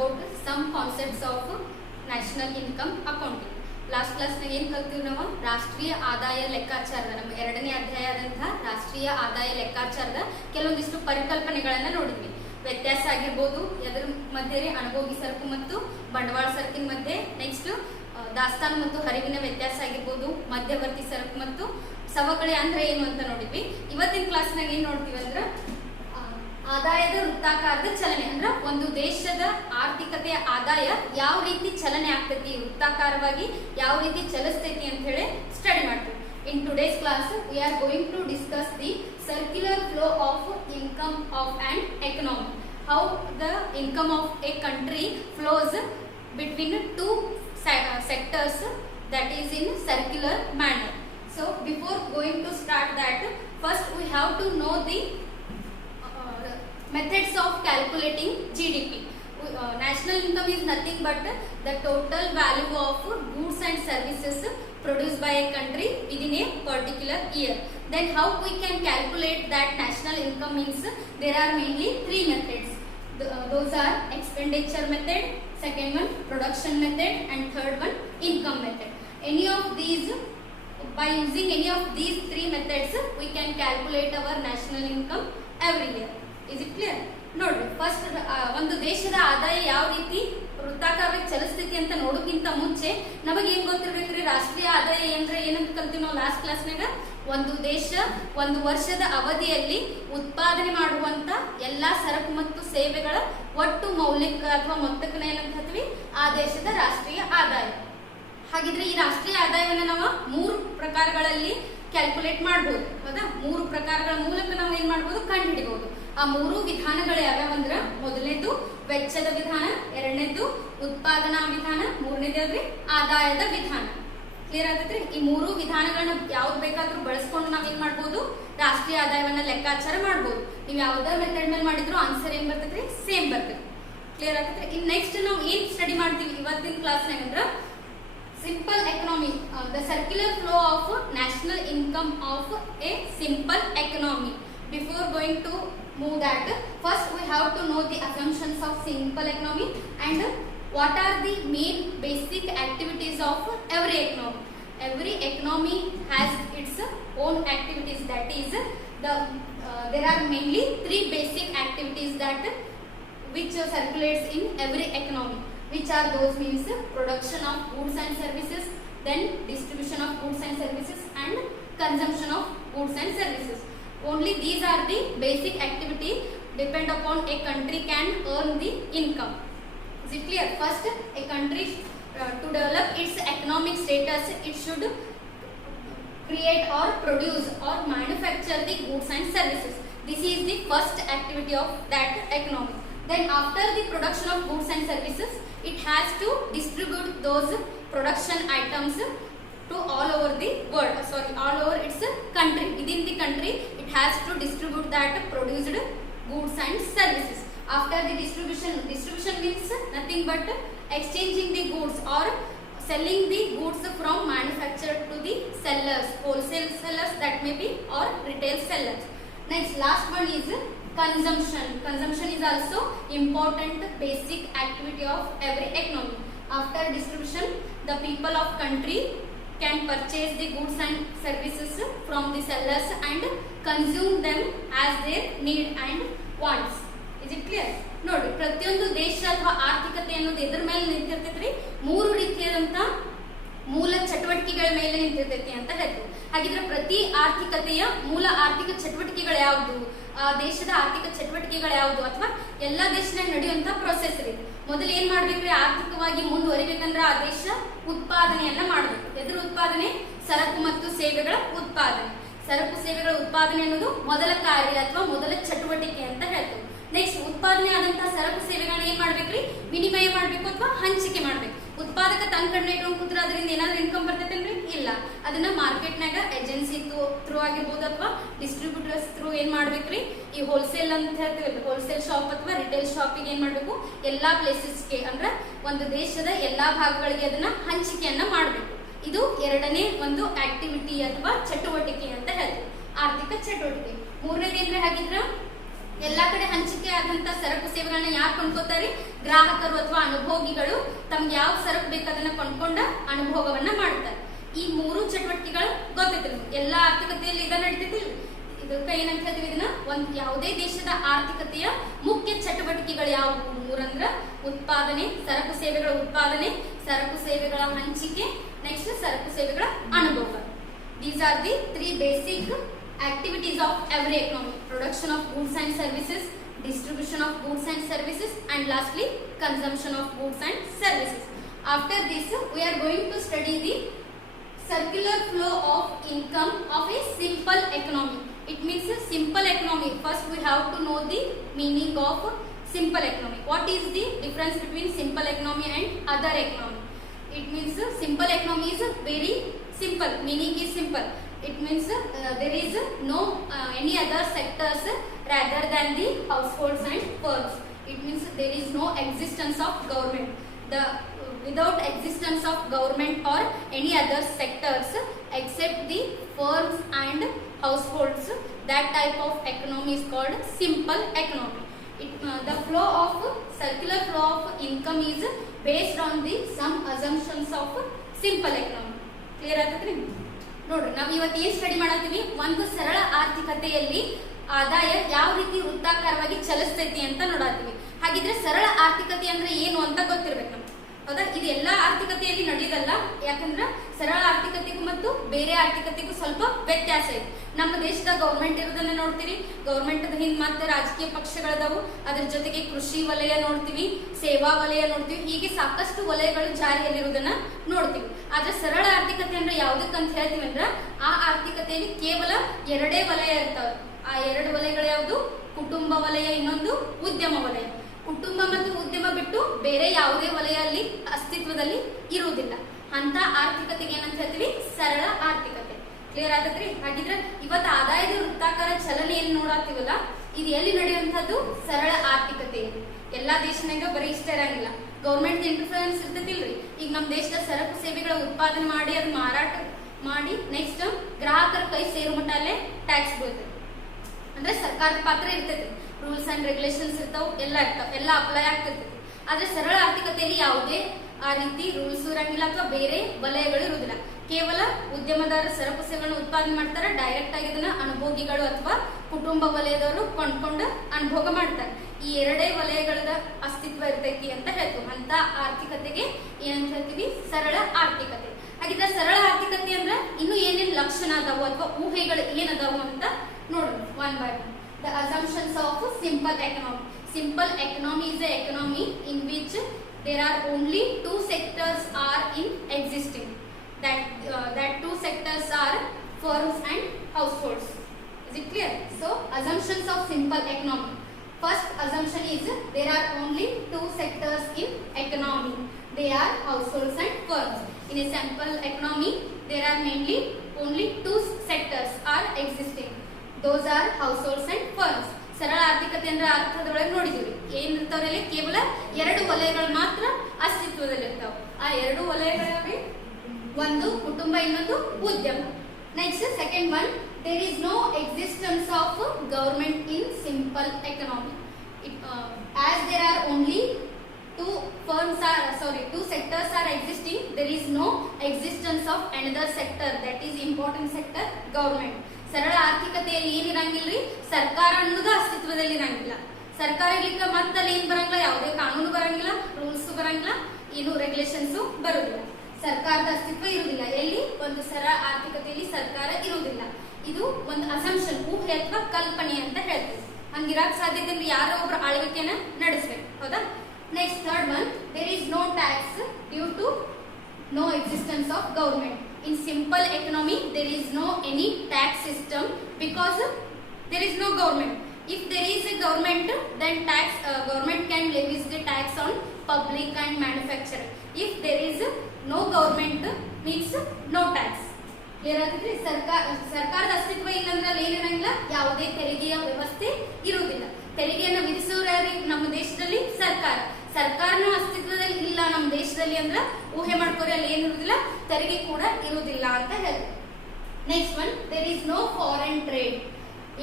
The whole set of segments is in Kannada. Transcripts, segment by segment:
about some concepts of national income accounting. Last ಕ್ಲಾಸ್ನಾಗ ಏನು ಕಲ್ತೀವಿ ನಾವು ರಾಷ್ಟ್ರೀಯ ಆದಾಯ ಲೆಕ್ಕಾಚಾರದ ನಮ್ಮ 2ನೇ ಅಧ್ಯಾಯ ಆದಂತಹ ರಾಷ್ಟ್ರೀಯ ಆದಾಯ ಲೆಕ್ಕಾಚಾರದ ಕೆಲವೊಂದಿಷ್ಟು ಪರಿಕಲ್ಪನೆಗಳನ್ನು ನೋಡಿದ್ವಿ. ವ್ಯತ್ಯಾಸ ಆಗಿರ್ಬೋದು, ಎದರ ಮಧ್ಯೆ ಅನುಭೋಗಿ ಸರಕು ಮತ್ತು ಬಂಡವಾಳ ಸರಕಿನ ಮಧ್ಯೆ, ನೆಕ್ಸ್ಟ್ ದಾಸ್ತಾನು ಮತ್ತು ಹರಿವಿನ ವ್ಯತ್ಯಾಸ ಆಗಿರ್ಬೋದು, ಮಧ್ಯವರ್ತಿ ಸರಕು ಮತ್ತು ಸವಕಳಿ ಅಂದ್ರೆ ಏನು ಅಂತ ನೋಡಿದ್ವಿ. ಇವತ್ತಿನ ಕ್ಲಾಸ್ನಾಗ ಏನ್ ನೋಡ್ತೀವಿ ಅಂದ್ರೆ ಆದಾಯದ ವೃತ್ತಾಕಾರದ ಚಲನೆ ಅಂದ್ರೆ ಒಂದು ದೇಶದ ಆರ್ಥಿಕತೆಯ ಆದಾಯ ಯಾವ ರೀತಿ ಚಲನೆ ಆಗ್ತೈತಿ, ವೃತ್ತಾಕಾರವಾಗಿ ಯಾವ ರೀತಿ ಚಲಿಸ್ತೈತಿ ಅಂತ ಹೇಳಿ ಸ್ಟಡಿ ಮಾಡ್ತೀವಿ. In today's class we are going to discuss the circular flow of income of an economy, how the income of a country flows between two sectors, that is in circular manner. So before going to start that, first we have to know the methods of calculating GDP. National income is nothing but the total value of goods and services produced by a country within a particular year. Then how we can calculate that national income means there are mainly 3 methods. Those are expenditure method, second one production method, and third one income method. Any of these, by using any of these 3 methods we can calculate our national income every year. Is it clear? ನೋಡ್ರಿ, ಫಸ್ಟ್ ಒಂದು ದೇಶದ ಆದಾಯ ಯಾವ ರೀತಿ ವೃತ್ತಾಕಾರವಾಗಿ ಚಲಿಸ್ತೈತಿ ಅಂತ ನೋಡೋಕ್ಕಿಂತ ಮುಂಚೆ ನಮಗೆ ಏನ್ ಗೊತ್ತಿರ್ಬೇಕ್ರಿ, ರಾಷ್ಟ್ರೀಯ ಆದಾಯ ಅಂದ್ರೆ ಏನಂತ ಕಲ್ತೀವಿ ನಾವು ಲಾಸ್ಟ್ ಕ್ಲಾಸ್ನಾಗ. ಒಂದು ದೇಶ ಒಂದು ವರ್ಷದ ಅವಧಿಯಲ್ಲಿ ಉತ್ಪಾದನೆ ಮಾಡುವಂತ ಎಲ್ಲಾ ಸರಕು ಮತ್ತು ಸೇವೆಗಳ ಒಟ್ಟು ಮೌಲ್ಯಕ ಅಥವಾ ಮೊತ್ತಕ್ಕನ ಏನಂತ ಹೇಳ್ತೀವಿ, ಆ ದೇಶದ ರಾಷ್ಟ್ರೀಯ ಆದಾಯ. ಹಾಗಿದ್ರೆ ಈ ರಾಷ್ಟ್ರೀಯ ಆದಾಯವನ್ನ ನಾವು 3 ಪ್ರಕಾರಗಳಲ್ಲಿ ಕ್ಯಾಲ್ಕುಲೇಟ್ ಮಾಡಬಹುದು. ಹೌದಾ? 3 ಪ್ರಕಾರಗಳ ಮೂಲಕ ನಾವು ಏನ್ ಮಾಡಬಹುದು, ಕಂಡುಹಿಡಿಬಹುದು. ಆ 3 ವಿಧಾನಗಳು ಯಾವ್ಯಾವಂದ್ರ, ಮೊದಲನೇದು ವೆಚ್ಚದ ವಿಧಾನ, ಎರಡನೇದು ಉತ್ಪಾದನಾ ವಿಧಾನ, ಮೂರನೇದು ಆದಾಯದ ವಿಧಾನ. ಕ್ಲಿಯರ್ ಆಗತ್ರಿ? ಈ 3 ವಿಧಾನಗಳನ್ನ ಯಾವ್ದು ಬೇಕಾದ್ರೂ ಬಳಸ್ಕೊಂಡು ನಾವ್ ಏನ್ ಮಾಡ್ಬೋದು, ರಾಷ್ಟ್ರೀಯ ಆದಾಯವನ್ನ ಲೆಕ್ಕಾಚಾರ ಮಾಡ್ಬೋದು. ನೀವು ಯಾವ್ದಾರ ಮೆಥಡ್ ಮೇಲೆ ಮಾಡಿದ್ರು ಆನ್ಸರ್ ಏನ್ ಬರ್ತೈತ್ರಿ, ಸೇಮ್ ಬರ್ತೈತಿ. ಕ್ಲಿಯರ್ ಆಗತ್ರಿ? ಇನ್ ನೆಕ್ಸ್ಟ್ ನಾವು ಏನ್ ಸ್ಟಡಿ ಮಾಡ್ತೀವಿ ಇವತ್ತಿನ ಕ್ಲಾಸ್ನಾಗ ಅಂದ್ರ simple economy, the circular flow of national income of a simple economy. Before going to move that, first we have to know the assumptions of simple economy and what are the main basic activities of every economy. Every economy has its own activities, that is there are mainly 3 basic activities that which circulates in every economy. Which are those means production of goods and services, then distribution of goods and services, and consumption of goods and services. Only these are the basic activity depend upon a country can earn the income. Is it clear? First, a country to develop its economic status, it should create or produce or manufacture the goods and services. This is the first activity of that economy. Then after the production of goods and services, it has to distribute those production items to all over the world, all over its country. Within the country, it has to distribute that produced goods and services. After the distribution means nothing but exchanging the goods or selling the goods from manufacturer to the sellers, wholesale sellers that may be, or retail sellers. Next, last one is consumption. Consumption is also important basic activity of every economy. After distribution, the people of country can purchase the goods and services from the sellers and consume them as their need and wants. Is it clear? ನೋಡಿ, ಪ್ರತಿಯೊಂದು ದೇಶ ಅಥವಾ ಆರ್ಥಿಕತೆ ಅನ್ನೋದು ಎದ್ರ ಮೇಲೆ ನಿಂತಿರ್ತೈತ್ರಿ, 3 ರೀತಿಯಾದಂತ ಮೂಲ ಚಟುವಟಿಕೆಗಳ ಮೇಲೆ ನಿಂತಿರ್ತೈತಿ ಅಂತ ಹೇಳ್ತೀವಿ. ಹಾಗಿದ್ರೆ ಪ್ರತಿ ಆರ್ಥಿಕತೆಯ ಮೂಲ ಆರ್ಥಿಕ ಚಟುವಟಿಕೆಗಳು ಯಾವುದು, ಆ ದೇಶದ ಆರ್ಥಿಕ ಚಟುವಟಿಕೆಗಳು ಯಾವುದು, ಅಥವಾ ಎಲ್ಲಾ ದೇಶದಾಗ ನಡೆಯುವಂತ ಪ್ರೊಸೆಸ್ ಇದೆ. ಮೊದಲು ಏನ್ ಮಾಡ್ಬೇಕ್ರಿ, ಆರ್ಥಿಕವಾಗಿ ಮುಂದುವರಿಬೇಕಂದ್ರೆ ಆ ದೇಶ ಉತ್ಪಾದನೆಯನ್ನ ಮಾಡಬೇಕು. ಎದ್ರ ಉತ್ಪಾದನೆ? ಸರಕು ಮತ್ತು ಸೇವೆಗಳ ಉತ್ಪಾದನೆ. ಸರಕು ಸೇವೆಗಳ ಉತ್ಪಾದನೆ ಅನ್ನೋದು ಮೊದಲ ಕಾರ್ಯ ಅಥವಾ ಮೊದಲ ಚಟುವಟಿಕೆ ಅಂತ ಹೇಳ್ತೀವಿ. ನೆಕ್ಸ್ಟ್, ಉತ್ಪಾದನೆ ಆದಂತಹ ಸರಕು ಸೇವೆಗಳನ್ನ ಏನ್ ಮಾಡ್ಬೇಕ್ರಿ, ವಿನಿಮಯ ಮಾಡ್ಬೇಕು ಅಥವಾ ಹಂಚಿಕೆ ಮಾಡ್ಬೇಕು. ಉತ್ಪಾದಕ ತನ್ನ ಕಡೆ ಇಟ್ಕೊಂಡು ಕೂತ್ರೆ ಅದರಿಂದ ಏನಾದ್ರು ಇನ್ಕಮ್ ಬರ್ತೈತೇನ್ರಿ? ಇಲ್ಲ. ಅದನ್ನ ಮಾರ್ಕೆಟ್ನಾಗ ಏಜೆನ್ಸಿ ಥ್ರೂ ಆಗಿರ್ಬೋದು ಅಥವಾ ಡಿಸ್ಟ್ರಿಬ್ಯೂಟರ್ಸ್ ಥ್ರೂ ಏನ್ ಮಾಡ್ಬೇಕ್ರಿ, ಈ ಹೋಲ್ಸೇಲ್ ಅಂತ ಹೇಳ್ತೀವಿ, ಹೋಲ್ಸೇಲ್ ಶಾಪ್ ಅಥವಾ ರಿಟೇಲ್ ಶಾಪಿಗೆ ಏನ್ ಮಾಡ್ಬೇಕು, ಎಲ್ಲಾ ಪ್ಲೇಸಸ್ಗೆ ಅಂದ್ರೆ ಒಂದು ದೇಶದ ಎಲ್ಲಾ ಭಾಗಗಳಿಗೆ ಅದನ್ನ ಹಂಚಿಕೆಯನ್ನ ಮಾಡ್ಬೇಕು. ಇದು 2ನೇ ಒಂದು ಆಕ್ಟಿವಿಟಿ ಅಥವಾ ಚಟುವಟಿಕೆ ಅಂತ ಹೇಳ್ತೀವಿ, ಆರ್ಥಿಕ ಚಟುವಟಿಕೆ. 3ನೇದೇನ್ರಿ ಹಾಗಿದ್ರ ಎಲ್ಲಾ ಕಡೆ ಹಂಚಿಕೆ ಆದಂತ ಸರಕು ಸೇವೆಗಳನ್ನ ಯಾರು ಕೊಂಡ್ಕೋತಾರೆ? ಗ್ರಾಹಕರು ಅಥವಾ ಅನುಭೋಗಿಗಳು ತಮ್ಗೆ ಯಾವ ಸರಕು ಬೇಕು ಅದನ್ನ ಕೊಂಡ್ಕೊಂಡ ಅನುಭೋಗವನ್ನ ಮಾಡ್ತಾರೆ. ಈ ಮೂರು ಚಟುವಟಿಕೆಗಳು ಗೊತ್ತೈತಿ. ಎಲ್ಲಾ ಆರ್ಥಿಕತೆಯಲ್ಲಿ ಇದ ನಡೀತೈತಿ. ಇದಕ್ಕೆ ಏನಂತ ಹೇಳ್ತೀವಿ? ಇದನ್ನ ಯಾವುದೇ ದೇಶದ ಆರ್ಥಿಕತೆಯ ಮುಖ್ಯ ಚಟುವಟಿಕೆಗಳು ಯಾವುವು? ಮೂರಂದ್ರ ಉತ್ಪಾದನೆ, ಸರಕು ಸೇವೆಗಳ ಉತ್ಪಾದನೆ, ಸರಕು ಸೇವೆಗಳ ಹಂಚಿಕೆ, ನೆಕ್ಸ್ಟ್ ಸರಕು ಸೇವೆಗಳ ಅನುಭೋಗ. These are the three basic activities of every economy: production of goods and services, distribution of goods and services, and lastly consumption of goods and services. After this we are going to study the circular flow of income of a simple economy. It means a simple economy. First we have to know the meaning of simple economy. What is the difference between simple economy and other economy? It means simple economy is very simple. Meaning is simple. It means there is no any other sectors rather than the households and firms. It means there is no existence of government. The without existence of government or any other sectors except the firms and households, that type of economy is called simple economy. The flow of circular flow of income is based on the some assumptions of simple economy. Clear ಆಗ್ತದ್ರಿ? ನೋಡ್ರಿ, ನಾವು ಇವತ್ತು ಏನ್ ಸ್ಟಡಿ ಮಾಡತ್ತೀವಿ? ಒಂದು ಸರಳ ಆರ್ಥಿಕತೆಯಲ್ಲಿ ಆದಾಯ ಯಾವ ರೀತಿ ವೃತ್ತಾಕಾರವಾಗಿ ಚಲಿಸ್ತೈತಿ ಅಂತ ನೋಡತ್ತೀವಿ. ಹಾಗಿದ್ರೆ ಸರಳ ಆರ್ಥಿಕತೆ ಅಂದ್ರೆ ಏನು ಅಂತ ಗೊತ್ತಿರ್ಬೇಕು ನಮ್ಗೆ, ಹೌದಾ? ಇದು ಎಲ್ಲಾ ಆರ್ಥಿಕತೆಯಲ್ಲಿ ನಡೆಯೋದಲ್ಲ. ಯಾಕಂದ್ರೆ ಸರಳ ಆರ್ಥಿಕತೆಗೂ ಮತ್ತು ಬೇರೆ ಆರ್ಥಿಕತೆಗೂ ಸ್ವಲ್ಪ ವ್ಯತ್ಯಾಸ ಇದೆ. ನಮ್ಮ ದೇಶದ ಗೌರ್ಮೆಂಟ್ ಇರೋದನ್ನ ನೋಡ್ತೀವಿ. ಗೌರ್ಮೆಂಟ್ ಹಿಂದ್ ಮತ್ತೆ ರಾಜಕೀಯ ಪಕ್ಷಗಳದಾವು. ಅದ್ರ ಜೊತೆಗೆ ಕೃಷಿ ವಲಯ ನೋಡ್ತೀವಿ, ಸೇವಾ ವಲಯ ನೋಡ್ತೀವಿ. ಹೀಗೆ ಸಾಕಷ್ಟು ವಲಯಗಳು ಜಾರಿಯಲ್ಲಿರುವುದನ್ನ ನೋಡ್ತೀವಿ. ಆದ್ರೆ ಸರಳ ಆರ್ಥಿಕತೆ ಅಂದ್ರೆ ಯಾವ್ದಕ್ ಅಂತ ಹೇಳ್ತೀವಿ ಅಂದ್ರ, ಆ ಆರ್ಥಿಕತೆಯಲ್ಲಿ ಕೇವಲ ಎರಡೇ ವಲಯ ಇರ್ತಾವೆ. ಆ ಎರಡು ವಲಯಗಳು ಯಾವುದು? ಕುಟುಂಬ ವಲಯ, ಇನ್ನೊಂದು ಉದ್ಯಮ ವಲಯ. ಕುಟುಂಬ ಮತ್ತು ಉದ್ಯಮ ಬಿಟ್ಟು ಬೇರೆ ಯಾವುದೇ ವಲಯಲ್ಲಿ ಅಸ್ತಿತ್ವದಲ್ಲಿ ಇರುವುದಿಲ್ಲ. ಅಂತ ಆರ್ಥಿಕತೆಗೆ ಏನಂತ ಹೇಳ್ತೀವಿ? ಸರಳ ಆರ್ಥಿಕತೆ. ಕ್ಲಿಯರ್ ಆಗತ್ರಿ? ಹಾಗಿದ್ರೆ ಇವತ್ತು ಆದಾಯದ ವೃತ್ತಾಕಾರ ಚಲನೆ ಏನ್ ನೋಡಾತೀವಲ್ಲ, ಇದು ಎಲ್ಲಿ ನಡೆಯುವಂತದ್ದು? ಸರಳ ಆರ್ಥಿಕತೆ. ಎಲ್ಲಾ ದೇಶನಾಗ ಬರೀ ಇಷ್ಟ ಇರಂಗಿಲ್ಲ, ಗೌರ್ಮೆಂಟ್ ಇಂಟರ್ಫರೆನ್ಸ್ ಇರ್ತೈತಿಲ್ರಿ. ಈಗ ನಮ್ಮ ದೇಶದ ಸರಕು ಸೇವೆಗಳ ಉತ್ಪಾದನೆ ಮಾಡಿ ಅದು ಮಾರಾಟ ಮಾಡಿ ನೆಕ್ಸ್ಟ್ ಗ್ರಾಹಕರ ಕೈ ಸೇರು ಮಟ್ಟ ಅಲ್ಲೇ ಟ್ಯಾಕ್ಸ್ ಬೀಳ್ತದೆ. ಅಂದ್ರೆ ಸರ್ಕಾರದ ಪಾತ್ರ ಇರ್ತೈತಿ. ರೂಲ್ಸ್ ಅಂಡ್ ರೆಗ್ಯುಲೇಷನ್ಸ್ ಇರ್ತಾವ, ಎಲ್ಲ ಇರ್ತಾವ, ಎಲ್ಲ ಅಪ್ಲೈ ಆಗ್ತಿರ್ತೈತಿ. ಆದ್ರೆ ಸರಳ ಆರ್ಥಿಕತೆಯಲ್ಲಿ ಯಾವುದೇ ಆ ರೀತಿ ರೂಲ್ಸ್ ಇರಂಗಿಲ್ಲ ಅಥವಾ ಬೇರೆ ವಲಯಗಳು ಇರುವುದಿಲ್ಲ. ಕೇವಲ ಉದ್ಯಮದಾರ ಸರಕು ಸೇವೆಗಳನ್ನು ಉತ್ಪಾದನೆ ಮಾಡ್ತಾರೆ. ಡೈರೆಕ್ಟ್ ಆಗಿ ಇದನ್ನ ಅನುಭೋಗಿಗಳು ಅಥವಾ ಕುಟುಂಬ ವಲಯದವರು ಕೊಂಡ್ಕೊಂಡು ಅನುಭೋಗ ಮಾಡ್ತಾರೆ. ಈ ಎರಡೇ ವಲಯಗಳ ಅಸ್ತಿತ್ವ ಇರ್ತೈತಿ ಅಂತ ಹೇಳ್ತೀವಿ. ಅಂತ ಆರ್ಥಿಕತೆಗೆ ಏನಂತ ಹೇಳ್ತೀವಿ? ಸರಳ ಆರ್ಥಿಕತೆ. ಹಾಗಿದ್ರೆ ಸರಳ ಆರ್ಥಿಕತೆ ಅಂದ್ರೆ ಇನ್ನು ಏನೇನ್ ಲಕ್ಷಣ ಅದಾವು ಅಥವಾ ಊಹೆಗಳು ಏನದಾವು ಅಂತ ನೋಡೋಣ one by one. The assumptions of simple economy. Simple economy is an economy in which there are only two sectors are in existing. That two sectors are firms and households. Is it clear? So assumptions of simple economy. First assumption is there are only two sectors in economy. They are households and firms. In a simple economy, there are mainly only two sectors are existing. Those are households and firms. ಸರಳ ಆರ್ಥಿಕತೆ ಅಂದ್ರೆ ಅರ್ಥದೊಳಗೆ ನೋಡಿದೀವಿ ಏನಿರ್ತಾವ್ರಲ್ಲಿ ಕೇವಲ ಎರಡು ವಲಯಗಳು ಮಾತ್ರ ಅಸ್ತಿತ್ವದಲ್ಲಿರ್ತಾವ. ಆ ಎರಡು ವಲಯಗಳಾವೆ, ಒಂದು ಕುಟುಂಬ, ಇನ್ನೊಂದು ಉದ್ಯಮ. Next second one, there is no existence of government in simple economy. As there are only two sectors are existing, there is no existence of another sector, that is important sector, government. ಸರಳ ಆರ್ಥಿಕತೆಯಲ್ಲಿ ಏನಿರಂಗಿಲ್ರಿ? ಸರ್ಕಾರ ಅನ್ನೋದು ಅಸ್ತಿತ್ವದಲ್ಲಿ ಇರಂಗಿಲ್ಲ. ಸರ್ಕಾರ ಇರ್ಲಿಕ್ಕೆ ಮತ್ತಲ್ಲಿ ಏನ್ ಬರಂಗಿಲ್ಲ? ಯಾವುದೇ ಕಾನೂನು ಬರಂಗಿಲ್ಲ, ರೂಲ್ಸ್ ಬರಂಗಿಲ್ಲ, ಏನು ರೆಗ್ಯುಲೇಷನ್ಸ್ ಬರುವುದಿಲ್ಲ. ಸರ್ಕಾರದ ಅಸ್ತಿತ್ವ ಇರುವುದಿಲ್ಲ. ಎಲ್ಲಿ? ಒಂದು ಸರಳ ಆರ್ಥಿಕತೆಯಲ್ಲಿ ಸರ್ಕಾರ ಇರುವುದಿಲ್ಲ. ಇದು ಒಂದು ಅಸಂಪ್ಷನ್, ಊಹೆ ಅಥವಾ ಕಲ್ಪನೆ ಅಂತ ಹೇಳ್ತೀವಿ. ಹಂಗಿರಾಕ್ ಸಾಧ್ಯತೆ ಅಂದ್ರೆ ಯಾರೋ ಒಬ್ರು ಆಳ್ವಿಕೆಯನ್ನ ನಡೆಸಬೇಕು, ಹೌದಾ? Next third one, there is no tax due to no existence of government. In simple economy, there is no any tax system because there is no government. If there is a government, then government can levy the tax on public and manufacturer. If there is no government, means no tax. Clear agidre? ಸರ್ಕಾರದ ಅಸ್ತಿತ್ವ ಇಲ್ಲಂದ್ರೆ ಏನಿರಂಗಿಲ್ಲ, ಯಾವುದೇ ತೆರಿಗೆಯ ವ್ಯವಸ್ಥೆ ಇರುವುದಿಲ್ಲ. ತೆರಿಗೆಯನ್ನು ವಿಧಿಸುವ ನಮ್ಮ ದೇಶದಲ್ಲಿ ಸರ್ಕಾರನ ಅಸ್ತಿತ್ವದಲ್ಲಿ ಇಲ್ಲ ನಮ್ಮ ದೇಶದಲ್ಲಿ ಅಂದ್ರೆ ಊಹೆ ಮಾಡ್ಕೋರಿ ಅಲ್ಲಿ ಏನಿರುವುದಿಲ್ಲ, ತೆರಿಗೆ ಕೂಡ ಇರುವುದಿಲ್ಲ ಅಂತ ಹೇಳ್ತೀವಿ. Next one, there is no foreign trade.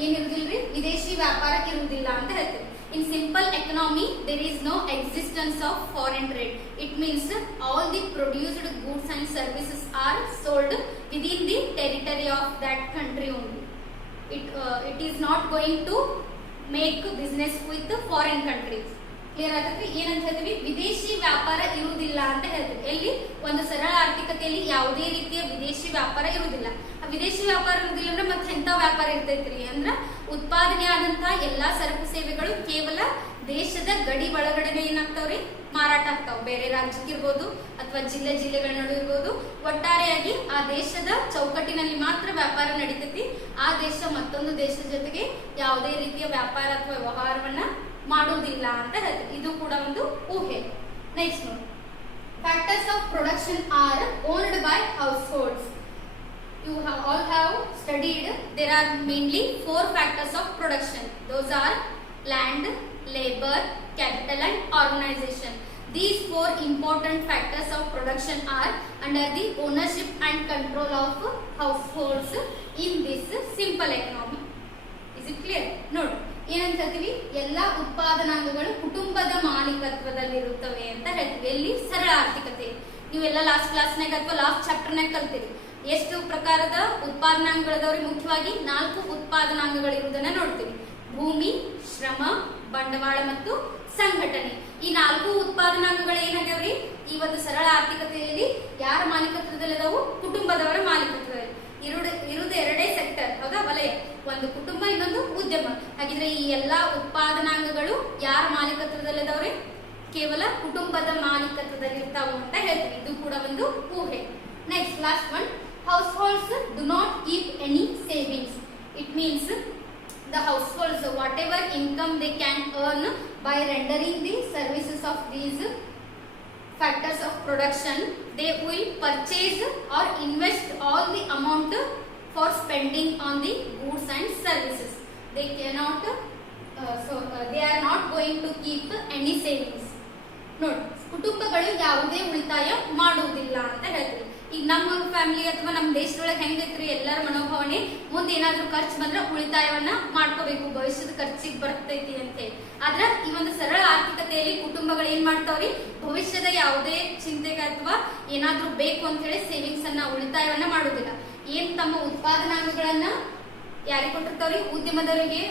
ಏನಿರುವುದಿಲ್ರಿ, ವಿದೇಶಿ ವ್ಯಾಪಾರ ಇರುವುದಿಲ್ಲ ಅಂತ ಹೇಳ್ತೇವೆ. In simple economy, there is no existence of foreign trade. It means all the produced goods and services are sold within the territory of that country only. It is not going to make business with foreign countries. Clear ಆಗತ್ರಿ? ಏನಂತ ಹೇಳ್ತೀವಿ, ವಿದೇಶಿ ವ್ಯಾಪಾರ ಇರುವುದಿಲ್ಲ ಅಂತ ಹೇಳ್ತೀವಿ. ಎಲ್ಲಿ ಒಂದು ಸರಳ ಆರ್ಥಿಕತೆಯಲ್ಲಿ ಯಾವುದೇ ರೀತಿಯ ವಿದೇಶಿ ವ್ಯಾಪಾರ ಇರುವುದಿಲ್ಲ. ಆ ವಿದೇಶಿ ವ್ಯಾಪಾರ ಇರುವುದಿಲ್ಲ ಅಂದ್ರೆ ಮತ್ತೆ ಎಂತ ವ್ಯಾಪಾರ ಇರ್ತೈತ್ರಿ ಅಂದ್ರ ಉತ್ಪಾದನೆ ಆದಂತಹ ಎಲ್ಲಾ ಸರಕು ಸೇವೆಗಳು ಕೇವಲ ದೇಶದ ಗಡಿ ಒಳಗಡೆ ಏನಾಗ್ತಾವ್ರಿ, ಮಾರಾಟ ಆಗ್ತಾವ. ಬೇರೆ ರಾಜ್ಯಕ್ಕೆ ಇರ್ಬೋದು ಅಥವಾ ಜಿಲ್ಲೆಗಳ ನಡುವೆ ಇರ್ಬೋದು, ಒಟ್ಟಾರೆಯಾಗಿ ಆ ದೇಶದ ಚೌಕಟ್ಟಿನಲ್ಲಿ ಮಾತ್ರ ವ್ಯಾಪಾರ ನಡೀತೈತಿ. ಆ ದೇಶ ಮತ್ತೊಂದು ದೇಶದ ಜೊತೆಗೆ ಯಾವುದೇ ರೀತಿಯ ವ್ಯಾಪಾರ ಅಥವಾ ವ್ಯವಹಾರವನ್ನ ಮಾಡುವುದಿಲ್ಲ ಅಂತ ಹೇಳ್ತೀವಿ. ಇದು ಕೂಡ ಒಂದು ಊಹೆ. ನೆಕ್ಸ್ಟ್ ನೋಡಿ, factors of production are owned by households. You all have studied there are mainly 4 factors of production. Those are land, labor, capital and organization. These 4 important factors of production are under the ownership and control of households in this simple economy. Is it clear? Note, ಏನಂತ ಹೇಳ್ತೀವಿ, ಎಲ್ಲಾ ಉತ್ಪಾದನಾಂಗಗಳು ಕುಟುಂಬದ ಮಾಲೀಕತ್ವದಲ್ಲಿರುತ್ತವೆ ಅಂತ ಹೇಳ್ತೀವಿ. ಎಲ್ಲಿ ಸರಳ ಆರ್ಥಿಕತೆ. ನೀವೆಲ್ಲ ಲಾಸ್ಟ್ ಕ್ಲಾಸ್ನಾಗ ಅಥವಾ ಲಾಸ್ಟ್ ಚಾಪ್ಟರ್ನಾಗ ಕಲ್ತೀರಿ. ಎಷ್ಟು ಪ್ರಕಾರದ ಉತ್ಪಾದನಾಂಗಗಳದವ್ರಿಗೆ ಮುಖ್ಯವಾಗಿ 4 ಉತ್ಪಾದನಾಂಗಗಳಿರುವುದನ್ನ ನೋಡ್ತೀವಿ. ಭೂಮಿ, ಶ್ರಮ, ಬಂಡವಾಳ ಮತ್ತು ಸಂಘಟನೆ. ಈ 4 ಉತ್ಪಾದನಾಂಗಗಳು ಏನಾಗ್ಯಾವ್ರಿ, ಈ ಒಂದು ಸರಳ ಆರ್ಥಿಕತೆಯಲ್ಲಿ ಯಾರ ಮಾಲೀಕತ್ವದಲ್ಲಿದಾವು, ಕುಟುಂಬದವರ ಮಾಲೀಕತ್ವದಲ್ಲಿ ಇರುವುದು ಎರಡೇ ಸೆಕ್ಟರ್, ಹೌದಾ, ವಲಯ. ಒಂದು ಕುಟುಂಬ, ಇನ್ನೊಂದು ಉದ್ಯಮ. ಹಾಗಿದ್ರೆ ಈ ಎಲ್ಲಾ ಉತ್ಪಾದನಾಂಗಗಳು ಯಾರ ಮಾಲೀಕತ್ವದಲ್ಲಿದಾವ್ರಿ, ಕೇವಲ ಕುಟುಂಬದ ಮಾಲೀಕತ್ವದಲ್ಲಿ ಇರ್ತಾವು ಅಂತ ಹೇಳ್ತೀವಿ. ಇದು ಕೂಡ ಒಂದು ಊಹೆ. Next last one, households do not keep any savings. It means the households whatever income they can earn by rendering the services of these factors of production, they will purchase or invest all the amount for spending on the goods and services. They cannot they are not going to keep any savings. ನೋಡಿ, ಕುಟುಂಬಗಳು ಯಾವುದೇ ಉಳಿತಾಯ ಮಾಡುವುದಿಲ್ಲ ಅಂತ ಹೇಳ್ತೀವಿ. ಈಗ ನಮ್ಮ ಫ್ಯಾಮಿಲಿ ಅಥವಾ ನಮ್ಮ ದೇಶದೊಳಗೆ ಹೆಂಗೈತ್ರಿ, ಎಲ್ಲರ ಮನೋಭಾವನೆ ಮುಂದೆ ಏನಾದ್ರೂ ಖರ್ಚು ಬಂದ್ರೆ ಉಳಿತಾಯವನ್ನ ಮಾಡ್ಕೋಬೇಕು, ಭವಿಷ್ಯದ ಖರ್ಚಿಗೆ ಬರ್ತೈತಿ ಅಂತ ಹೇಳಿ. ಆದ್ರ ಈ ಒಂದು ಸರಳ ಆರ್ಥಿಕತೆಯಲ್ಲಿ ಕುಟುಂಬಗಳು ಏನ್ ಮಾಡ್ತಾವ್ರಿ, ಭವಿಷ್ಯದ ಯಾವುದೇ ಚಿಂತೆಗೆ ಅಥವಾ ಏನಾದ್ರೂ ಬೇಕು ಅಂತ ಹೇಳಿ ಸೇವಿಂಗ್ಸ್ ಅನ್ನ, ಉಳಿತಾಯವನ್ನ ಮಾಡುದಿಲ್ಲ. ಏನ್ ತಮ್ಮ ಉತ್ಪಾದನಾಂಗಗಳನ್ನ ಯಾರಿಗೆ ಕೊಟ್ಟಿರ್ತಾವ್ರಿ, ಉದ್ಯಮದವರಿಗೆ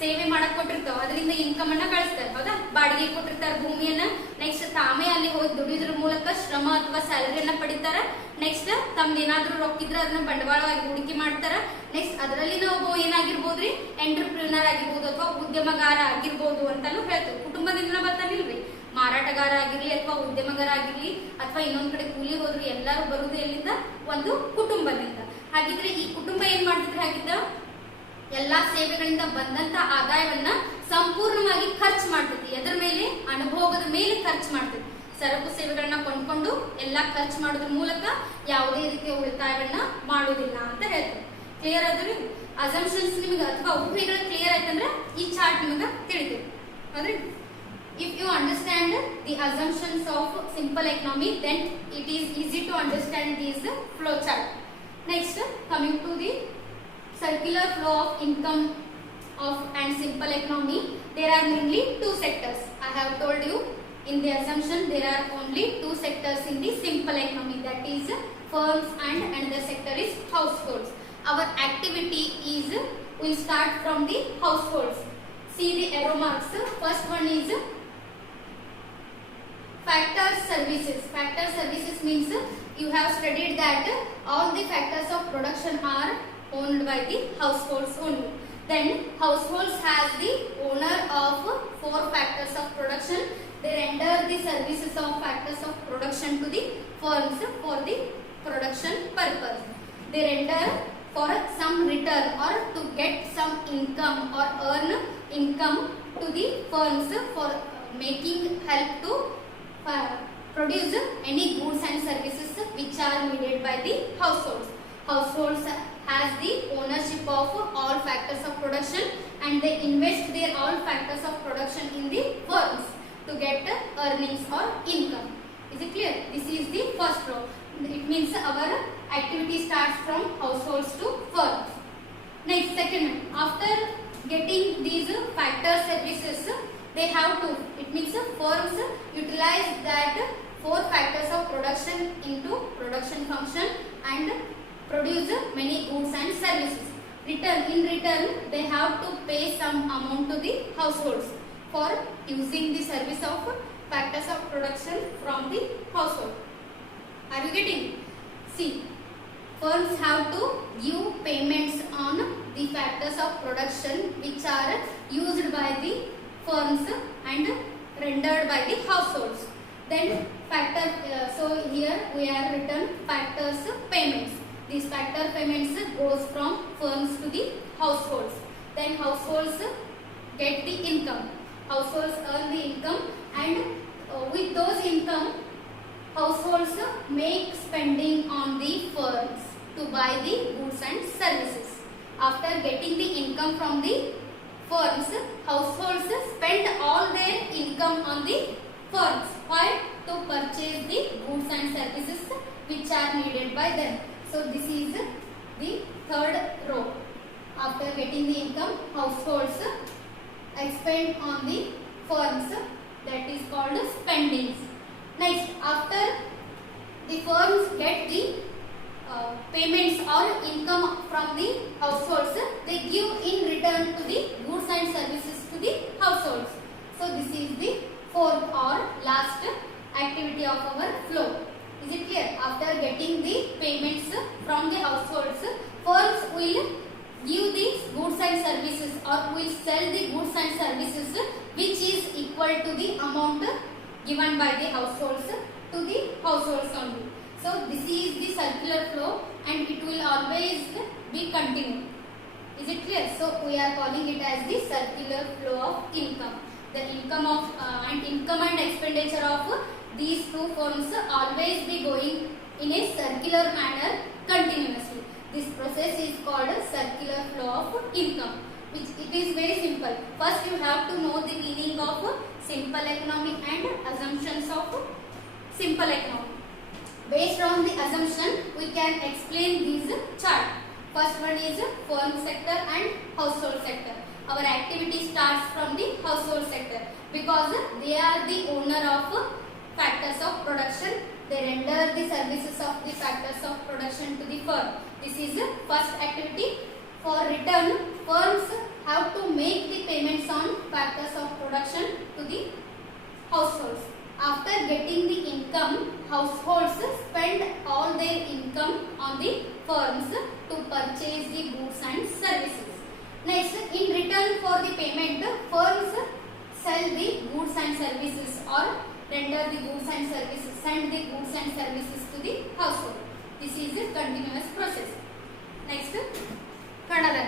ಸೇವೆ ಮಾಡಕ್ ಕೊಟ್ಟಿರ್ತಾವ, ಅದರಿಂದ ಇನ್ಕಮ್ ಅನ್ನ ಗಳಿಸ್ತಾರೆ, ಹೌದಾ. ಬಾಡಿಗೆ ಕೊಟ್ಟಿರ್ತಾರೆ ಭೂಮಿಯನ್ನ. ನೆಕ್ಸ್ಟ್ ತಾವೇ ಅಲ್ಲಿ ಹೋಗಿ ದುಡಿಯೋದ್ರ ಮೂಲಕ ಶ್ರಮ ಅಥವಾ ಸ್ಯಾಲರಿಯನ್ನ ಪಡಿತಾರ. ನೆಕ್ಸ್ಟ್ ತಮ್ದೇನಾದ್ರೂ ರೊಕ್ಕಿದ್ರೆ ಅದನ್ನ ಬಂಡವಾಳವಾಗಿ ಹೂಡಿಕೆ ಮಾಡ್ತಾರ. ನೆಕ್ಸ್ಟ್ ಅದರಲ್ಲಿ ನಾವು ಏನಾಗಿರ್ಬೋದ್ರಿ, ಎಂಟರ್ಪ್ರಿನರ್ ಆಗಿರ್ಬೋದು ಅಥವಾ ಉದ್ಯಮಗಾರ ಆಗಿರ್ಬೋದು ಅಂತಾನು ಹೇಳ್ತೀವಿ. ಕುಟುಂಬದಿಂದ ಬರ್ತಾನಿಲ್ರಿ, ಮಾರಾಟಗಾರ ಆಗಿರ್ಲಿ ಅಥವಾ ಉದ್ಯಮಗಾರ ಆಗಿರ್ಲಿ ಅಥವಾ ಇನ್ನೊಂದ್ ಕಡೆ ಕೂಲಿ ಹೋದ್ರು ಎಲ್ಲರೂ ಬರುವುದು ಎಲ್ಲಿಂದ, ಒಂದು ಕುಟುಂಬದಿಂದ. ಹಾಗಿದ್ರೆ ಈ ಕುಟುಂಬ ಏನ್ ಮಾಡ್ತಿದ್ರೆ, ಹಾಗಿದ್ದ ಎಲ್ಲಾ ಸೇವೆಗಳಿಂದ ಬಂದಂತ ಆದಾಯವನ್ನ ಸಂಪೂರ್ಣವಾಗಿ ಖರ್ಚು ಮಾಡ್ತೈತಿ. ಅದರ ಮೇಲೆ, ಅನುಭೋಗದ ಮೇಲೆ ಖರ್ಚು ಮಾಡ್ತೈತಿ. ಸರಕು ಸೇವೆಗಳನ್ನ ಕೊಂಡ್ಕೊಂಡು ಎಲ್ಲಾ ಖರ್ಚು ಮಾಡೋದ್ರ ಮೂಲಕ ಯಾವುದೇ ರೀತಿಯ ಉಳಿತಾಯವನ್ನ ಮಾಡುವುದಿಲ್ಲ ಅಂತ ಹೇಳ್ತೀವಿ. ಕ್ಲಿಯರ್ ಆದ್ರಿ? ಅಸಂಪ್ಷನ್ಸ್ ನಿಮಗೆ ಅಥವಾ ಊಹೆಗಳು ಕ್ಲಿಯರ್ ಆಯ್ತಂದ್ರೆ ಈ ಚಾರ್ಟ್ ನಿಮಗೆ ತಿಳಿತೈತಿ, ಹೌದ್ರಿ? If you understand the assumptions of simple economy, then it is easy to understand this flow chart. Next, coming to the circular flow of income of and simple economy, there are mainly 2 sectors. I have told you in the assumption there are only 2 sectors in the simple economy, that is firms and another sector is households. Our activity is, we start from the households. See the arrow marks. First one is factor services. Factor services means you have studied that all the factors of production are owned by the households only. Then households has the owner of 4 factors of production. They render the services of factors of production to the firms for the production purpose. They render for some return or to get some income or earn income to the firms for making help to produce any goods and services which are needed by the households. Households has the ownership of all factors of production and they invest their all factors of production in the firms to get earnings or income. Is it clear? This is the first row. It means our activity starts from households to firms. Next, second one. After factor services, they have to, it means firms utilize that 4 factors of production into production function and produce many goods and services. In return, they have to pay some amount to the households for using the service of factors of production from the household. Are you getting? See, firms have to give payments on the factors of production which are used by the firms and rendered by the households. Then so here we are written factors payments. These factor payments goes from firms to the households. Then households get the income. Households earn the income, and with those income, households make spending on the firms to buy the goods and services. After getting the income from the firms, households spend all their income on the firms. Why? To purchase the goods and services which are needed by them. So this is the third row. After getting the income, households expend on the firms, that is called spendings. Next, after the firms get the payments or income from the households, they give in return to the goods and services to the households. So this is the fourth or last activity of our flow. Is it clear? After getting the payments from the households, firms will give the goods and services or will sell the goods and services which is equal to the amount given by the households to the households only. So this is the circular flow and it will always be continued. Is it clear? So we are calling it as the circular flow of income. The income of income and expenditure of these two firms always be going in a circular manner continuously. This process is called a circular flow of income. Which it is very simple. First you have to know the meaning of simple economy and assumptions of simple economy. Based on the assumption, we can explain this chart. First one is firm sector and household sector. Our activity starts from the household sector because they are the owner of factors of production. They render the services of the factors of production to the firm. This is the first activity. For return, firms have to make the payments on factors of production to the households. After getting the income, households spend all their income on the firms to purchase the goods and services. Next, in return for the payment, firms sell the goods and services or render the goods and services, send the goods and services to the household. This is a continuous process. Next, Kannada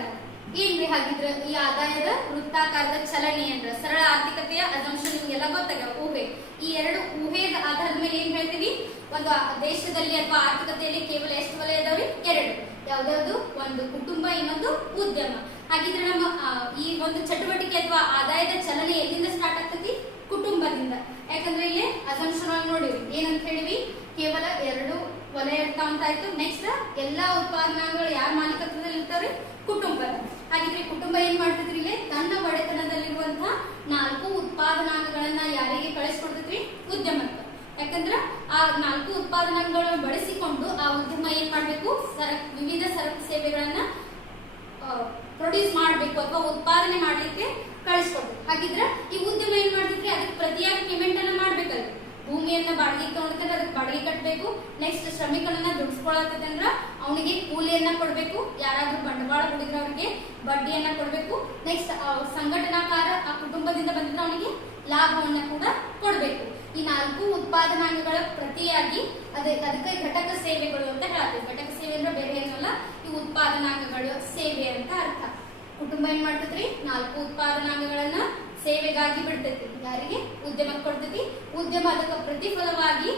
ಏನ್ರಿ ಹಾಗಿದ್ರೆ ಈ ಆದಾಯದ ವೃತ್ತಾಕಾರದ ಚಲನೆ ಅಂದ್ರೆ ಸರಳ ಆರ್ಥಿಕತೆಯ ಅಸಂಪ್ಷನ್ ನಿಮಗೆಲ್ಲ ಗೊತ್ತಾಗ ಊಹೆ. ಈ ಎರಡು ಊಹೆಯ ಆಧಾರದ ಮೇಲೆ ಏನ್ ಹೇಳ್ತೀವಿ, ಒಂದು ದೇಶದಲ್ಲಿ ಅಥವಾ ಆರ್ಥಿಕತೆಯಲ್ಲಿ ಕೇವಲ ಎಷ್ಟು ವಲಯ ಇದಾವೆ? ಎರಡು. ಯಾವ್ದಾವ್ದು? ಒಂದು ಕುಟುಂಬ, ಇನ್ನೊಂದು ಉದ್ಯಮ. ಹಾಗಿದ್ರೆ ನಮ್ಮ ಈ ಒಂದು ಚಟುವಟಿಕೆ ಅಥವಾ ಆದಾಯದ ಚಲನೆ ಎಲ್ಲಿಂದ ಸ್ಟಾರ್ಟ್ ಆಗ್ತೈತಿ? ಕುಟುಂಬದಿಂದ. ಯಾಕಂದ್ರೆ ಇಲ್ಲಿ ಅಸಂಪ್ಷನ್ ಆಗಿ ನೋಡಿವಿ ಏನಂತ ಹೇಳಿವಿ, ಕೇವಲ ಎರಡು ವಲಯ ಇರ್ತಾವ ಅಂತ ಆಯ್ತು. ನೆಕ್ಸ್ಟ್ ಎಲ್ಲಾ ಉತ್ಪಾದನಾಂಗಗಳು ಯಾರ ಮಾಲೀಕತ್ವದಲ್ಲಿ ಇರ್ತಾರೆ? ಕುಟುಂಬ. ಹಾಗಿದ್ರೆ ಕುಟುಂಬ ಏನ್ ಮಾಡ್ತಿದ್ರಿ, ಇಲ್ಲಿ ತನ್ನ ಒಡೆತನದಲ್ಲಿರುವಂತಹ 4 ಉತ್ಪಾದನಾಂಗಗಳನ್ನ ಯಾರಿಗೆ ಕಳಿಸ್ಕೊಡ್ತೈತ್ರಿ? ಉದ್ಯಮಕ್ಕೆ. ಯಾಕಂದ್ರ ಆ 4 ಉತ್ಪಾದನಾಂಗಗಳನ್ನು ಬಳಸಿಕೊಂಡು ಆ ಉದ್ಯಮ ಏನ್ ಮಾಡ್ಬೇಕು, ವಿವಿಧ ಸರಕು ಸೇವೆಗಳನ್ನ ಪ್ರೊಡ್ಯೂಸ್ ಮಾಡ್ಬೇಕು ಅಥವಾ ಉತ್ಪಾದನೆ ಮಾಡ್ಲಿಕ್ಕೆ ಕಳಿಸ್ಕೊಡ್ಬೇಕು. ಹಾಗಿದ್ರೆ ಈ ಉದ್ಯಮ ಏನ್ ಮಾಡ್ತಿದ್ರಿ, ಅದಕ್ಕೆ ಪ್ರತಿಯಾಗಿ ಪೇಮೆಂಟ್ ಅನ್ನ ಮಾಡ್ಬೇಕಲ್ರಿ. ಭೂಮಿಯನ್ನ ಬಾಡಿಗೆ ತಗೊಂಡ್ರೆ ಅದಕ್ಕೆ ಬಾಡಿಗೆ ಕಟ್ಟಬೇಕು. ನೆಕ್ಸ್ಟ್ ಶ್ರಮಿಕರನ್ನ ದುಡಿಸ್ಕೊಳತ್ತಂದ್ರ ಅವನಿಗೆ ಕೂಲಿಯನ್ನ ಕೊಡ್ಬೇಕು. ಯಾರಾದ್ರೂ ಬಂಡವಾಳ ಹೂಡಿದ್ರೆ ಅವರಿಗೆ ಬಡ್ಡಿಯನ್ನ ಕೊಡ್ಬೇಕು. ನೆಕ್ಸ್ಟ್ ಸಂಘಟನಾಕಾರ ಆ ಕುಟುಂಬದಿಂದ ಬಂದಿದ್ರೆ ಅವನಿಗೆ ಲಾಭವನ್ನ ಕೂಡ ಕೊಡ್ಬೇಕು. ಈ 4 ಉತ್ಪಾದನಾಂಗಗಳ ಪ್ರತಿಯಾಗಿ ಅದಕ್ಕೆ ಘಟಕ ಸೇವೆಗಳು ಅಂತ ಹೇಳ್ತೀವಿ. ಘಟಕ ಸೇವೆ ಅಂದ್ರೆ ಬೇರೆ ಏನಲ್ಲ, ಈ ಉತ್ಪಾದನಾಂಗಗಳು ಸೇವೆ ಅಂತ ಅರ್ಥ. ಕುಟುಂಬ ಏನ್ ಮಾಡ್ತೈತ್ರಿ, 4 ಉತ್ಪಾದನಾಂಗಗಳನ್ನ ಸೇವೆಗಾಗಿ ಬಿಡ್ತೈತಿ. ಯಾರಿಗೆ? ಉದ್ಯಮಕ್ಕೆ ಕೊಡ್ತೈತಿ. ಉದ್ಯಮ ಅದಕ್ಕೆ ಪ್ರತಿಫಲವಾಗಿ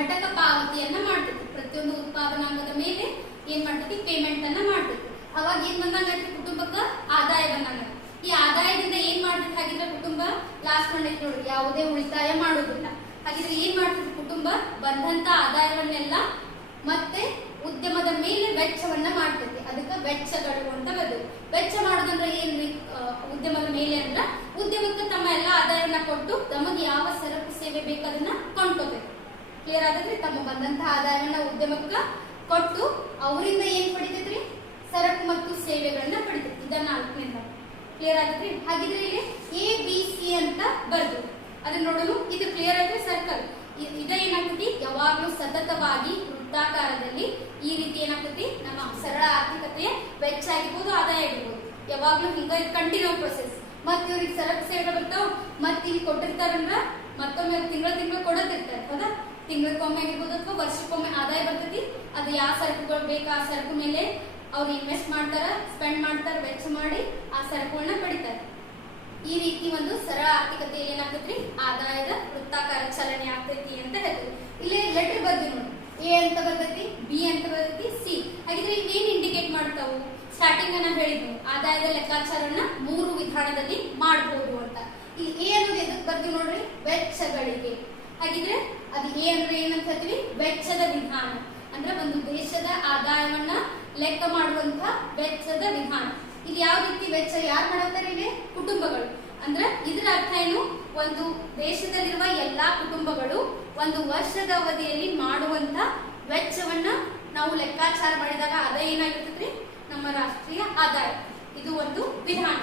ಘಟಕ ಪಾವತಿಯನ್ನ ಮಾಡ್ತೈತಿ. ಪ್ರತಿಯೊಂದು ಉತ್ಪಾದನಾಂಗದ ಮೇಲೆ ಏನ್ ಮಾಡ್ತೈತಿ, ಪೇಮೆಂಟ್ ಅನ್ನ ಮಾಡ್ತೈತಿ. ಅವಾಗ ಏನ್ ಬಂದಂಗೈತಿ, ಕುಟುಂಬಕ್ಕೆ ಆದಾಯ ಬಂದಂಗ. ಈ ಆದಾಯದಿಂದ ಏನ್ ಮಾಡ್ತೈತಿ ಹಾಗಿದ್ರೆ ಕುಟುಂಬ? ಲಾಸ್ಟ್ ಮಾಡೈತಿ ನೋಡ್ರಿ, ಯಾವುದೇ ಉಳಿತಾಯ ಮಾಡೋದಿಲ್ಲ. ಹಾಗಿದ್ರೆ ಏನ್ ಮಾಡ್ತೈತಿ ಕುಟುಂಬ? ಬಂದಂತ ಆದಾಯವನ್ನೆಲ್ಲ ಮತ್ತೆ ಉದ್ಯಮದ ಮೇಲೆ ವೆಚ್ಚವನ್ನ ಮಾಡ್ತೈತಿ. ಅದಕ್ಕೆ ವೆಚ್ಚಗಳು ಅಂತ ಬರ್ತದೆ. ವೆಚ್ಚ ಮಾಡೋದಂದ್ರೆ ಏನ್ರಿ? ಉದ್ಯಮದ ಮೇಲೆ ಅಂದ್ರ ಉದ್ಯಮಕ್ಕೆ ತಮ್ಮ ಎಲ್ಲ ಆದಾಯವನ್ನ ಕೊಟ್ಟು ತಮಗೆ ಯಾವ ಸರಕು ಸೇವೆ ಬೇಕು ಅದನ್ನ ಕೊಂಡ್ಕೋಬೇಕು. ಕ್ಲಿಯರ್ ಆಗದ್ರಿ? ತಮ್ಮ ಬಂದಂತಹ ಆದಾಯವನ್ನ ಉದ್ಯಮಕ್ಕ ಕೊಟ್ಟು ಅವರಿಂದ ಏನ್ ಪಡಿತೈತ್ರಿ? ಸರಕು ಮತ್ತು ಸೇವೆಗಳನ್ನ ಪಡಿತೈತಿ. ಇದನ್ನ 4ನೇದು. ಕ್ಲಿಯರ್ ಆಗದ್ರಿ? ಹಾಗಿದ್ರೆ ಇಲ್ಲಿ ABC ಅಂತ ಬರ್ದು ಅದನ್ನ ನೋಡೋಣ. ಇದು ಕ್ಲಿಯರ್ ಆದ್ರೆ ಸರ್ಕಲ್ ಇದೇನಾಗ್ತತಿ? ಯಾವಾಗ್ಲೂ ಸತತವಾಗಿ ವೃತ್ತಾಕಾರದಲ್ಲಿ ಈ ರೀತಿ ಏನಾಗ್ತತಿ? ನಮ್ಮ ಸರಳ ಆರ್ಥಿಕತೆಯ ವೆಚ್ಚ ಆಗಿರ್ಬೋದು, ಆದಾಯ ಆಗಿರ್ಬೋದು, ಯಾವಾಗ್ಲೂ ಹಿಂಗ ಕಂಟಿನ್ಯೂ ಪ್ರೊಸೆಸ್. ಮತ್ ಇವ್ರಿಗೆ ಸರಕು ಸೇವೆಗಳು ಬರ್ತಾವ, ಮತ್ ಇಲ್ಲಿ ಕೊಟ್ಟಿರ್ತಾರಂದ್ರ ಮತ್ತೊಮ್ಮೆ ತಿಂಗಳ ಕೊಡತಿರ್ತಾರೆ. ಹೌದಾ? ತಿಂಗಳಕ್ಕೊಮ್ಮೆ ಆಗಿರ್ಬೋದು ಅಥವಾ ವರ್ಷಕ್ಕೊಮ್ಮೆ ಆದಾಯ ಬರ್ತೈತಿ. ಅದು ಯಾವ ಸರಕುಗಳು ಬೇಕು ಆ ಸರಕು ಮೇಲೆ ಅವ್ರು ಇನ್ವೆಸ್ಟ್ ಮಾಡ್ತಾರ, ಸ್ಪೆಂಡ್ ಮಾಡ್ತಾರ, ವೆಚ್ಚ ಮಾಡಿ ಆ ಸರಕುಗಳನ್ನ ಪಡಿತಾರೆ. ಈ ರೀತಿ ಒಂದು ಸರಳ ಆರ್ಥಿಕತೆಯಲ್ಲಿ ಏನಾಗ್ತೈತ್ರಿ? ಆದಾಯದ ವೃತ್ತಾಕಾರ ಚಲನೆ ಆಗ್ತೈತಿ ಅಂತ ಹೇಳ್ತೀವಿ. ಇಲ್ಲಿ ಲೆಟರ್ ಬರ್ದಿ ನೋಡಿ. ಎ ಅಂತ ಬರ್ತೈತಿ, ಬಿ ಅಂತ ಬರ್ತೈತಿ, ಸಿ. ಹಾಗಿದ್ರೆ ಇವೇನ್ ಇಂಡಿಕೇಟ್ ಮಾಡ್ತಾವು? ಸ್ಟಾರ್ಟಿಂಗ್ ನಾವು ಹೇಳಿದ್ವಿ ಆದಾಯದ ಲೆಕ್ಕಾಚಾರನ 3 ವಿಧಾನದಲ್ಲಿ ಮಾಡಬಹುದು ಅಂತ. ಈ ಎ ಅನ್ನೋದು ಎದಕ್ಕೆ ಬರ್ತೀವಿ ನೋಡ್ರಿ? ವೆಚ್ಚಗಳಿಗೆ. ಹಾಗಿದ್ರೆ ಅದು ಎ ಅಂದ್ರೆ ಏನಂತ ಹೇಳ್ತೀವಿ? ವೆಚ್ಚದ ವಿಧಾನ. ಅಂದ್ರೆ ಒಂದು ದೇಶದ ಆದಾಯವನ್ನ ಲೆಕ್ಕ ಮಾಡುವಂತ ವೆಚ್ಚದ ವಿಧಾನ. ಇದು ಯಾವ ರೀತಿ ವೆಚ್ಚ ಯಾರು ಮಾಡುತ್ತಾರೆ? ಇಲ್ಲಿ ಕುಟುಂಬಗಳು. ಅಂದ್ರೆ ಇದರ ಅರ್ಥ ಏನು? ಒಂದು ದೇಶದಲ್ಲಿರುವ ಎಲ್ಲಾ ಕುಟುಂಬಗಳು ಒಂದು ವರ್ಷದ ಅವಧಿಯಲ್ಲಿ ಮಾಡುವಂತ ವೆಚ್ಚವನ್ನ ನಾವು ಲೆಕ್ಕಾಚಾರ ಮಾಡಿದಾಗ ಅದ ಏನಾಗಿರ್ತೈತ್ರಿ? ನಮ್ಮ ರಾಷ್ಟ್ರೀಯ ಆದಾಯ. ಇದು ಒಂದು ವಿಧಾನ.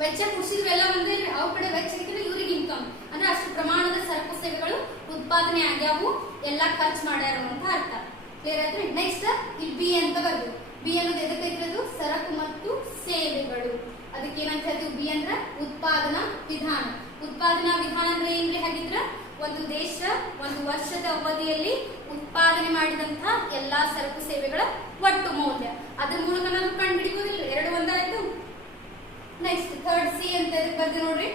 ವೆಚ್ಚ ಕುಸಿದ್ವೆಲ್ಲ ಒಂದೇ, ಅವ್ರ ಕಡೆ ವೆಚ್ಚ ಇವ್ರಿಗೆ ಇನ್ಕಮ್ ಅಂದ್ರೆ ಅಷ್ಟು ಪ್ರಮಾಣದ ಸರಕು ಸೇವೆಗಳು ಉತ್ಪಾದನೆ ಆಗ್ಯಾವು, ಎಲ್ಲಾ ಖರ್ಚು ಮಾಡ್ಯಾರ ಅಂತ ಅರ್ಥ. ಕ್ಲಿಯರ್ ಆಯ್ತು? ನೆಕ್ಸ್ಟ್ ಇಲ್ಲಿ ಬಿ ಅಂತ ಬರ್ಬೇಕು. ಬಿ ಅನ್ನೋದು ಎದಕ್ಕೆ ಇರೋದು? ಸರಕು ಮತ್ತು ಸೇವೆಗಳು. ಅದಕ್ಕೆ ಏನಂತ ಹೇಳ್ತೀವಿ? ಬಿ ಅಂದ್ರೆ ಉತ್ಪಾದನಾ ವಿಧಾನ. ಉತ್ಪಾದನಾ ವಿಧಾನ ಅಂದ್ರೆ ಏನ್ರಿ? ಹಾಗಿದ್ರ ಒಂದು ದೇಶ ಒಂದು ವರ್ಷದ ಅವಧಿಯಲ್ಲಿ ಉತ್ಪಾದನೆ ಮಾಡಿದಂತ ಎಲ್ಲಾ ಸರಕು ಸೇವೆಗಳ ಒಟ್ಟು ಮೌಲ್ಯ, ಅದ್ರ ಮೂಲಕ ನಾವು ಕಂಡು ಹಿಡಿಬಹುದಿಲ್ಲ. 2 ಒಂದಾಯ್ತು. ನೆಕ್ಸ್ಟ್ ಥರ್ಡ್ ಸಿ ಅಂತ ಬರ್ದು ನೋಡ್ರಿ.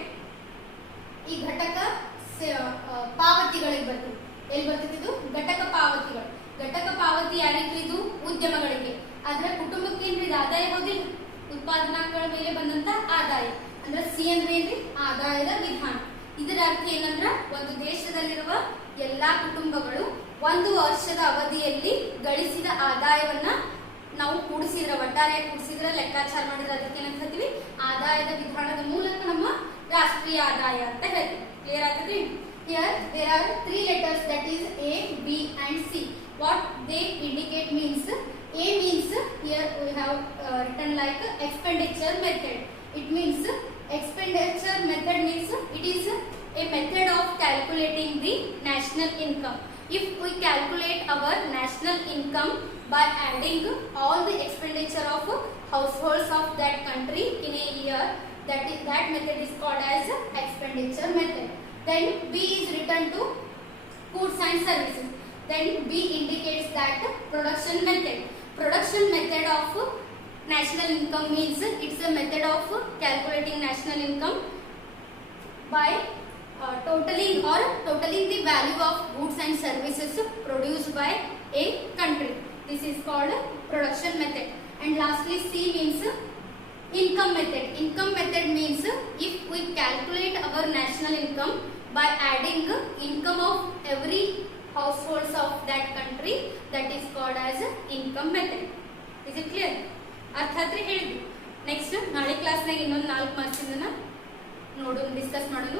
ಈ ಘಟಕ ಪಾವತಿಗಳಿಗೆ ಬರ್ತೀವಿ. ಎಲ್ಲಿ ಬರ್ತೈತಿ ಇದು? ಘಟಕ ಪಾವತಿಗಳು. ಘಟಕ ಪಾವತಿ ಯಾರಿಗೂ? ಇದು ಉದ್ಯಮಗಳಿಗೆ. ಆದ್ರೆ ಕುಟುಂಬಕ್ಕೆ ಏನ್ರಿ? ಆದಾಯ ಹೋದಿಲ್ಲ, ಉತ್ಪಾದನಾಗಳ ಮೇಲೆ ಬಂದಂತ ಆದಾಯ. ಅಂದ್ರೆ ಸಿ ಅಂದ್ರೆ ಏನ್ರಿ? ಆದಾಯದ ವಿಧಾನ. ಇದರ ಅರ್ಥ ಏನಂದ್ರ ಒಂದು ದೇಶದಲ್ಲಿರುವ ಎಲ್ಲಾ ಕುಟುಂಬಗಳು ಒಂದು ವರ್ಷದ ಅವಧಿಯಲ್ಲಿ ಗಳಿಸಿದ ಆದಾಯವನ್ನ ನಾವು ಕೂಡಿಸಿದ್ರ, ಒಟ್ಟಾರೆ ಕೂಡಿಸಿದ್ರ, ಲೆಕ್ಕಾಚಾರ ಮಾಡಿದ್ರೆ ಅದಕ್ಕೆ ಏನಂತ ಹೇಳ್ತೀವಿ? ಆದಾಯದ ವಿಧಾನದ ಮೂಲಕ ನಮ್ಮ ರಾಷ್ಟ್ರೀಯ ಆದಾಯ ಅಂತ ಹೇಳ್ತೀವಿ. ಕ್ಲಿಯರ್ ಆಗ್ತದೆ? Here there are 3 letters, that is A, B and C. What they indicate means, A means here we have written like expenditure method. It means expenditure method means it is a method of calculating the national income. If we calculate our national income by adding all the expenditure of households of that country in a year, that method is called as expenditure method. Then B is written to goods and services. Then B indicates that production method. Production method of national income means it's a method of calculating national income by totaling the value of goods and services produced by a country. This is called production method. And lastly C means income method. Income method means if we calculate our national income by adding income of every households of that country, that is called as income method. Is it clear? ಅರ್ಥ ಆದ್ರೆ ಹೇಳಿದ್ವಿ. ನೆಕ್ಸ್ಟ್ ನಾಳೆ ಕ್ಲಾಸ್ನಾಗ ಇನ್ನೊಂದು 4 ಮಾರ್ಕ್ಸ್ ಇಂದನ ನೋಡೋಣ, ಡಿಸ್ಕಸ್ ಮಾಡೋಣ.